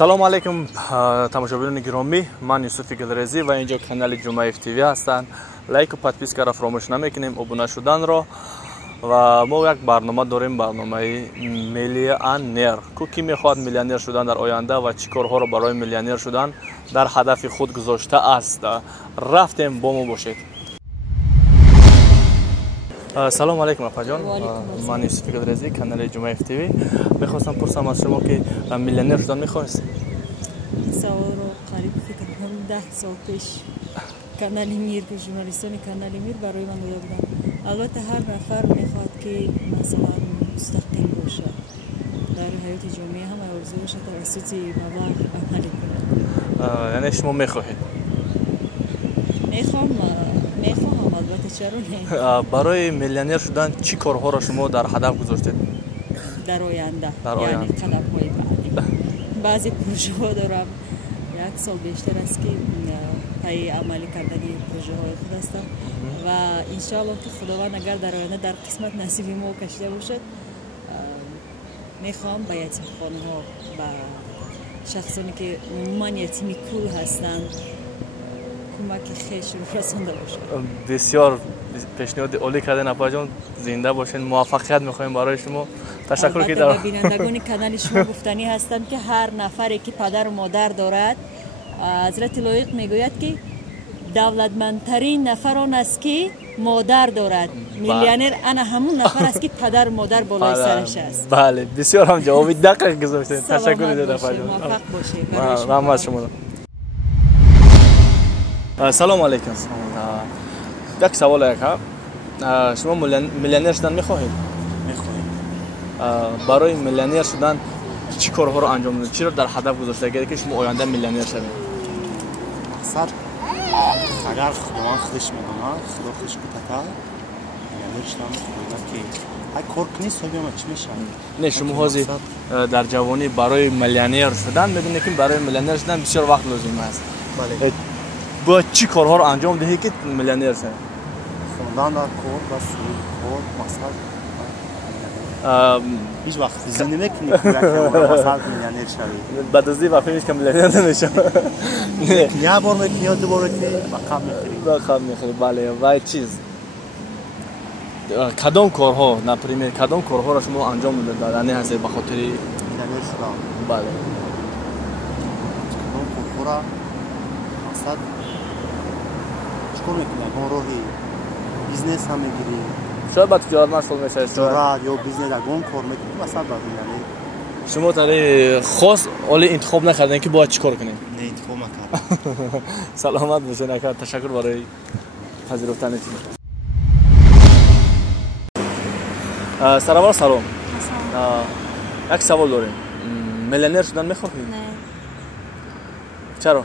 салому алейкум тамошобинони гиромӣ, ман Юсуфи Гулрезӣ ва инҷо канали Ҷумаев ТВ ҳастанд. Лайку подпискаро фаромӯш намекунем, обуна шуданро. Ва мо як барнома дорем, барномаи миллионер. Ки мехоҳад миллионер шудан дар оянда ва чӣ корҳоро барои миллионер шудан дар ҳадафи худ гузоштааст. Рафтем, бо мо бошед. Салому алейкум апаҷон, ман Юсуфи Гулрезӣ, канали Ҷумаев ТВ. Мехостам пурсам аз шумо ки миллионер шудан мехоҳед? Саволро қариб фикр кунам 10 сол пеш канали Мир, журналистони канали Мир барои ман гуфта буданд. Албатта ҳар нафар мехоҳад ки масалан мустақил бошад. Дар ҳаёти ҷомеа ҳама орзу бошад тавассути маблағ амалӣ кунад. Яъне шумо мехоҳед? мехоҳам, албатта чаро не. Барои миллионер шудан чӣ корҳоро шумо дар ҳадаф гузоштед? Дар оянда, яъне қадамҳои баъдӣ. баъзе пурӯҷаҳо дорам. 1 сол бештар аст ки пайи амалӣ кардани пурӯҷаҳои худ ҳастам ва иншоаллоҳ ки худованд агар дар оянда дар қисмат насиби мо кашида бошад, мехоҳам ба ятимхонаҳо, ба шахсоне ки умуман ятими кул ҳастанд кӯмаки хешро расонда бошад. Бисёр пешниҳоди олӣ карден апаҷон. Зинда бошед, муваффақият мехоҳем барои шумо. Ташаккур ки ба бинандагони канали шумо гуфтанӣ ҳастам ки ҳар нафаре ки падару модар дорад, ҳазрати лоиқ мегӯяд ки давлатмандтарин нафар он аст ки модар дорад. Миллионер ана ҳамун нафар аст ки падару модар болои сараш аст. Бале, бисёр ҳам ҷавоби дақиқ гузоштед. Ташаккур дод апаҷон. муваффақ бошед. Раҳмат шумо. Салому алейкум. Як савол ҳаст. Шумо миллионер шудан мехоҳед? Мехоҳем. Барои миллионер шудан чӣ корҳоро анҷом медиҳед? Чиро дар ҳадаф гузоштагед ки шумо оянда миллионер шавед? Мақсад агар худованд худаш медонад, худо худаш битата, миллионер шудан худояд ки ай кор кунӣ соҳиби чӣ мешавад? Не, шумо ҳозир дар ҷавонӣ барои миллионер шудан медонед ки барои миллионер шудан бисёр вақт лозим аст. Бале. Бояд чӣ корҳоро анҷом диҳед ки миллионер шавед? Хондан дар кор ва суд кор мақсад ҳеҷ вақт физӣ намекунӣ ки мақсад миллионер шавӣ. Ба дуздӣ ва филмишка миллионер намешавад. Я бор мекунӣ ё ду бор мекунӣ ба қабл мехӯрӣ. Ба қабл мехӯрӣ, бале. Ва чиз кадом корҳо, например, кадом корҳоро шумо анҷом додани ҳастед ба хотири миллионер шудан? Бале. Кадом корҳоро мақсад чӣ кор мекунӣ? Ягон роҳи бизнес ҳам мегирӣ. Шояд ба тиҷорат машғул мешавед. Тиҷорат ё бизнес ягон кор мекунӣ масалан ба миллионер. Шумо тари хос оли интихоб накардем ки бояд чӣ кор кунем? Не, интихоб накардам. Саломат бошед ака. Ташаккур барои пазируфтани шумо. Саравар салом. Як савол дорем. Миллионер шудан мехоҳед? Не. Чаро?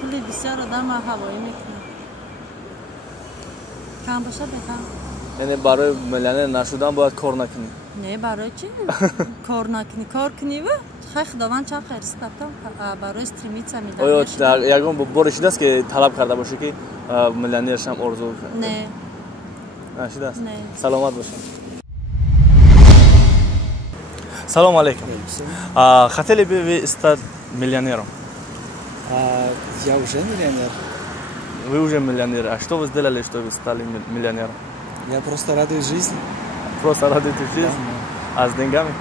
Пули бисёр одам ҳавоӣ мекунад. Кам бошад бекам. Яъне барои миллионер нашудан бояд кор накунӣ? Не, барои чӣ? Кор накунӣ, кор кунӣ ва хай худованд ча қайристад барои стремиться оё ягон боре шудааст ки талаб карда бошӣ ки миллионер шам орзу? Не. Нашудааст? Не. Саломат бошед. Салому алейкум. Хотели бы вы стать миллионером? Я уже миллионер. Вы уже миллионер. А что вы сделали, что вы стали миллионером? Я просто радуюсь жизни. Просто радуетесь жизни? Да. А с деньгами?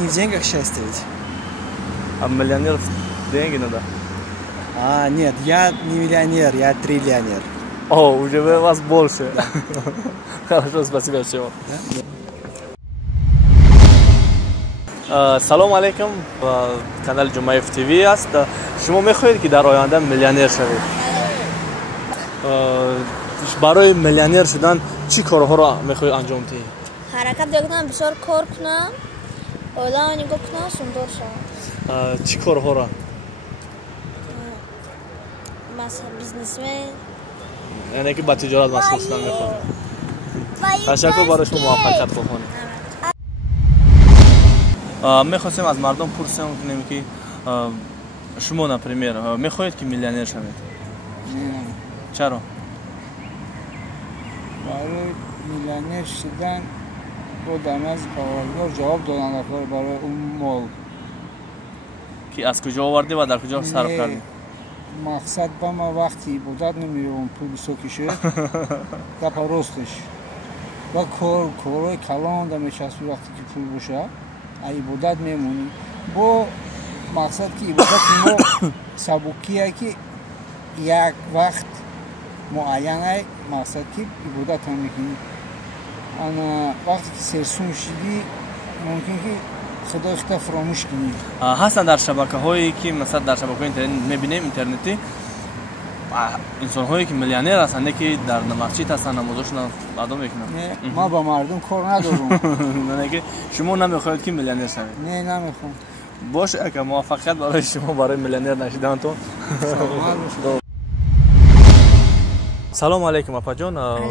Не в деньгах счастье ведь. А миллионер деньги надо? Нет, я не миллионер, я триллионер. О, уже у вас больше. Хорошо, спасибо всего. Салому алейкум. Канал Ҷумаев ТВ аст. Шумо мехоҳед ки дар оянда миллионер шавед? Барои миллионер шудан чӣ корҳоро мехоҳед анҷом диҳед? ҳаракат кунам, бисёр кор кунам, оилаамро нигоҳ кунам, сумдор шавам. Чӣ корҳоро? Масалан, бизнесмен. Яъне ки ба тиҷорат машғул шудан мехоҳед. Ташаккур барои шумо, муваффақият хоҳонам. Мехостем аз мардум пурсем кунем ки шумо, например, мехоҳед ки миллионер шавед? Чаро? Барои миллионер шудан бо дар назди парвардигор ҷавоб доданд барои ун мол. که از کجا آوردی و در کجا صرف کردی؟ مقصد با ما وقتی بودت نمیرم پول سوکیشه گپا راستش و کارهای کلان در میچسبی وقتی که پول باشه ای بودت میمونی با مقصد که عبادت ما سبکیه که یک وقت معین ای مقصد که عبادت هم میکنی انا وقتی که سرسون شدی ممکن که خدا اختا فراموش کنی هستن در شبکه هایی که مثلا در شبکه اینترنت میبینیم اینترنتی انسان هایی که میلیونر هستند که در مسجد هستن نمازشون ادامه میکنن ما با مردم کار ندارم نه که شما نمیخواید که میلیونر شوید نه نمیخوام باشه اگه موفقیت برای شما برای میلیونر نشیدن تو سلام علیکم اپا جان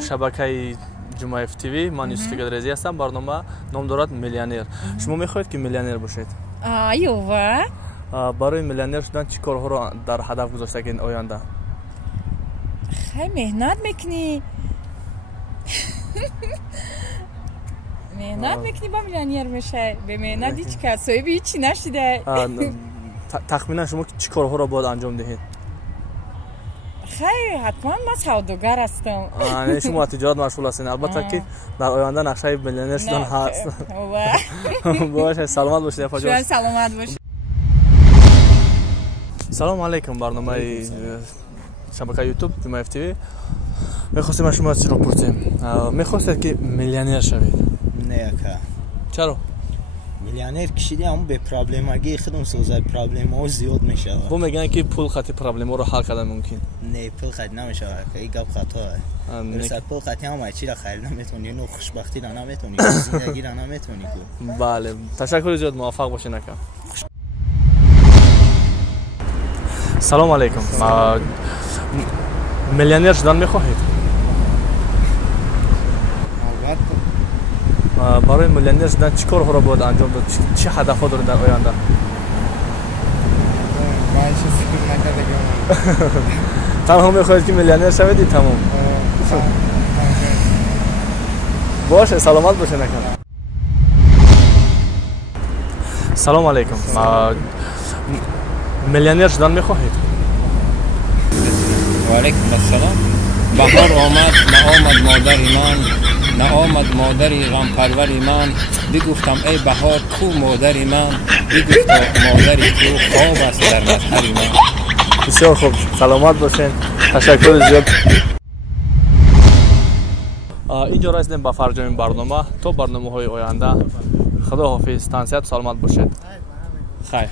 شبکه جمعه اف تی وی من یوسف گلرزی هستم برنامه نام دارد میلیونر شما میخواید که میلیونر باشید ایوه برای میلیونر شدن چی کارها رو در هدف گذاشته که این آینده خیلی مهنت میکنی مهنت میکنی با میلیونر میشه به مهنت هیچ کسایی به هیچی نشیده تخمینا شما چی کارها رو باید انجام دهید خیلی حتما من سوداگر هستم شما تجارت مشغول هستین البته که در آینده نقشه میلیونر شدن هست باشه سلامت باشید اپا جان سلامت باشید سلام علیکم برنامه شبکه یوتیوب جمعه اف تی وی میخواستیم از شما چی رو پرسیم میخواستید که میلیونر شوید نه که چرا میلیونر کشیدی اما به پرابلم اگه خودم سوزای پرابلم ها زیاد میشه بو میگن که پول خاطی پرابلم رو حل کردن ممکن نه پول خاطی نمیشه این گپ خطا رسد پول خاطی هم چی را خرید نمیتونی نو خوشبختی را نمیتونی زندگی را نمیتونی بله تشکر زیاد موفق باشین نکم سلام علیکم میلیونر شدن میخواهید البته برای میلیونر شدن چی کارها رو باید انجام داد چه هدفها دارید در آینده باید فکر نکرده تنها میخواهید که میلیونر شوید تمام باشه سلامت باشه نکن سلام علیکم میلیونر شدن میخواهید و علیکم السلام بهار آمد نه آمد مادر ایمان نه آمد مادری غم پرور ایمان بگفتم ای بهار کو مادری من بگفتا مادری تو خواب است در مظهر ایمان بسیار خوب سلامت باشین تشکر زیاد اینجا رسیدیم به فرجام برنامه تا برنامه های آینده خدا حافظ تنسیت سلامت باشید خیر